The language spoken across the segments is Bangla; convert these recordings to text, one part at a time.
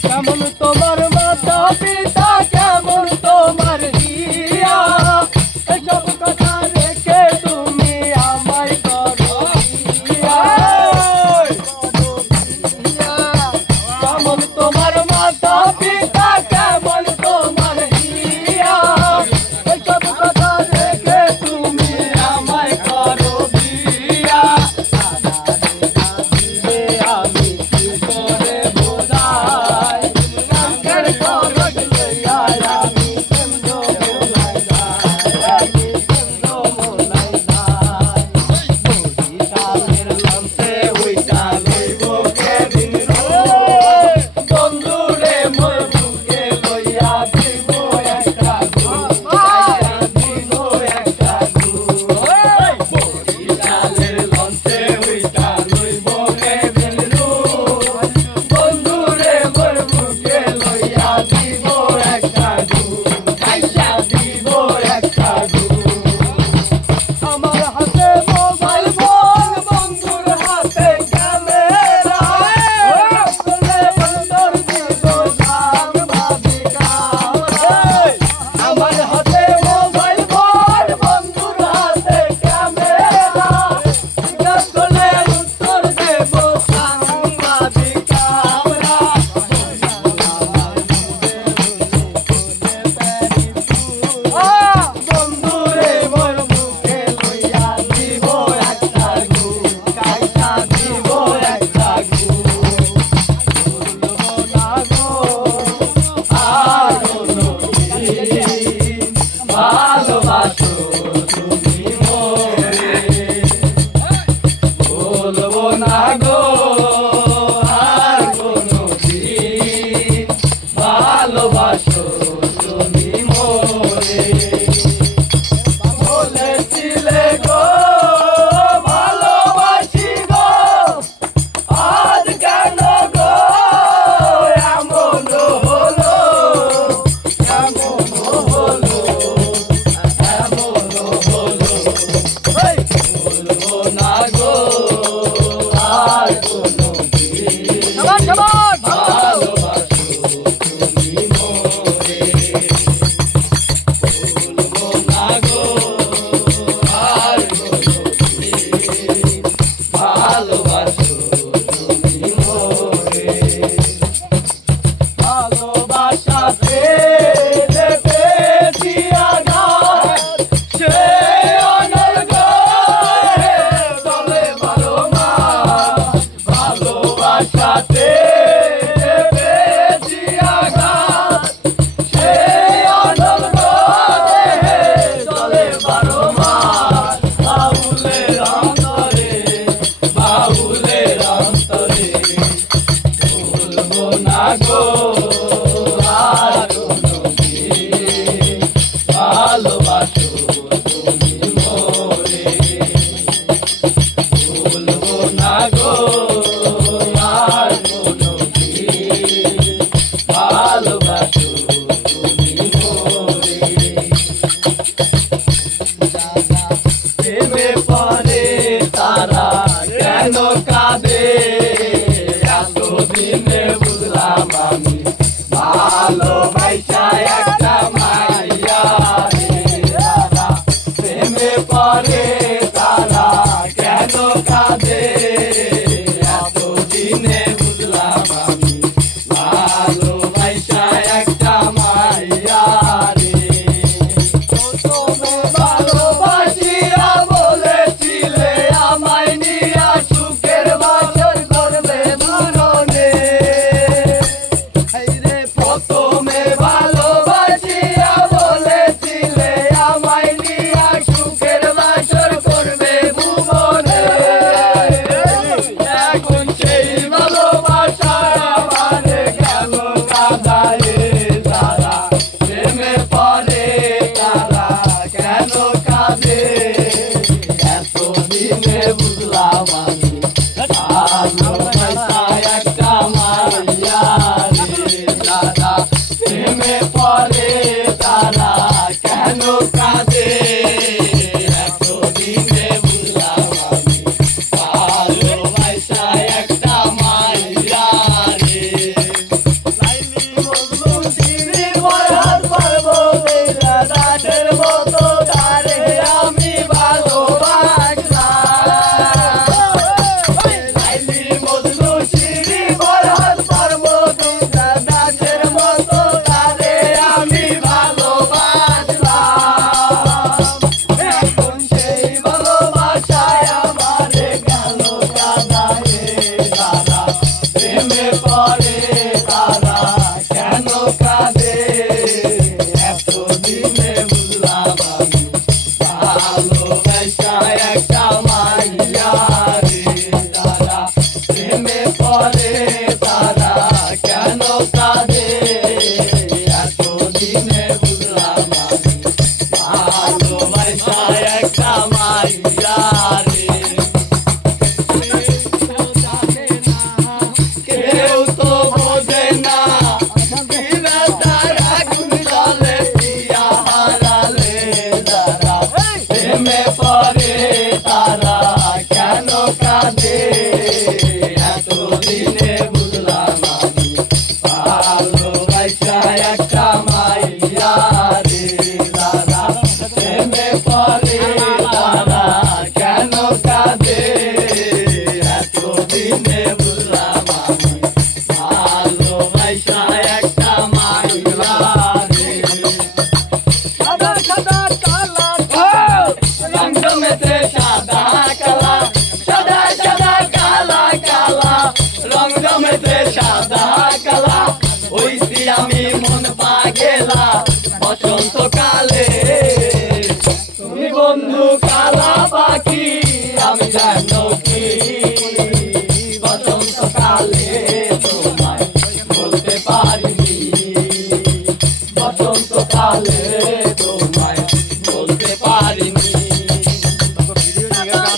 কেমন তোমার মাতা পিতা কেমন তোমার হিয়া এসব কথা রেখে তুমি আমায় করো বিয়া। কেমন তোমার মাতা পিতা কেমন তোমার হিয়া এসব কথা রেখে তুমি আমায় করো বিয়া। আমি কি করে বোঝাই কাঙ্কের খরচ লইয়া আমি কেন্দ্র মোলাই যাই আমি কেন্দ্র মোলাই যাই বরিশালের লঞ্চে উইটা লইব কেদিন বন্ধুরে মোর বুকে লইয়া দিব একটা দিব একটা বরিশালের লঞ্চে উইটা লইব কেদিন বন্ধুরে মোর বুকে লইয়া দিব একটা দিব একটা আমার হাতে মোবাইল ফোন বন্ধুর হাতে ক্যামেরা বন্ধুর দিব দাম ভাবি আমার হাতে মোবাইল ফোন বন্ধুর হাতে ক্যামেরা চলে উত্তর দেব সাংবাদিক আমরা বন্ধুরে মোর বুকে লইয়া দিব একটা কাইটা দিব একটা ভুলবো না গো আর কোনদিন ভালোবাসো তুমি মোরে ভুলবো না গো আর কোনদিন ভালোবাসো তুমি মোরে বলেছিলে গো ভালোবাসি গো আজ কেন গো এমন হলো এমন হলো এমন হলো বলবো না গো আর কোনদিন ভালোবাসো তুমি মোরে ভুলবো না গো আর কোনদিন ভালোবাসো তুমি মোরে ভালোবাসাতে পেয়েছি আঘাত সে অনর্গ চলে বারো মাস ভালোবাসাতে পেয়েছি আঘাত সে অনর্গ চলে বারো মাস বাউলের অন্তরে ভুলবো না গো আর কোনদিন ভালোবাসো তুমি মোরে ভুলবো না গো আর কোনদিন ভালোবাসো তুমি মোরে প্রেমে পরে তারা কেন কাঁদে এতদিনে বুঝলাম আমি ভালোবাসা একটা মাইয়া রে দাদা প্রেমে পরে তারা কেন কাঁদে এতদিনে বুঝলাম আমি ভালোবাসা একটা মাইয়া রে তুমি ভালোবাসিয়া বলেছিলে আমায় নিয়া সুখের বাসর করবে মরণে প্রথমে ভালোবাসিয়া বলেছিলে আমায় নিয়া সুখের বাসর করবে ভুবনে এখন সেই ভালোবাসা আমার গেল কাদায়ে তারা প্রেমে পরে তারা কেন কাঁদে এতদিনে বুঝলাম আমি ভালোবাসা একটা মাইয়া রে দাদা প্রেমে পরে তারা কেন কাঁদে এতদিনে বুঝলাম আমি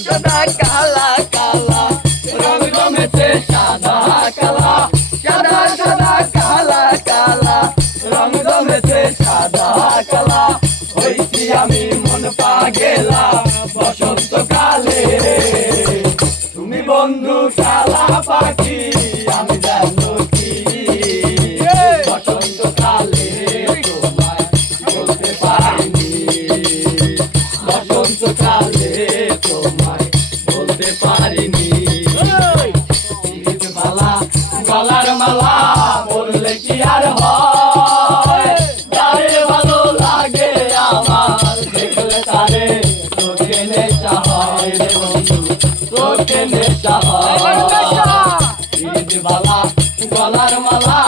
সাদা কালা কালা রং জমেছে সাদা কালা সাদা সাদা কালা কালা রং জমেছে সাদা কালা হইছি আমি মন পাগেলা বসন্তকালে তুমি বন্ধু শালা পাখি আমি জানো কি বসন্তকালে তোমায় বলতে পারিনি বসন্তকালে তোমায় বলতে পারিনি ঈদ মালা গলার মালা বললে কি আর হয় যারে ভালো লাগে আমার দেখলে তারে তোকে নেশা হয় রে বন্ধু তোকে নেশা হয় ঈদ মালা গলার মালা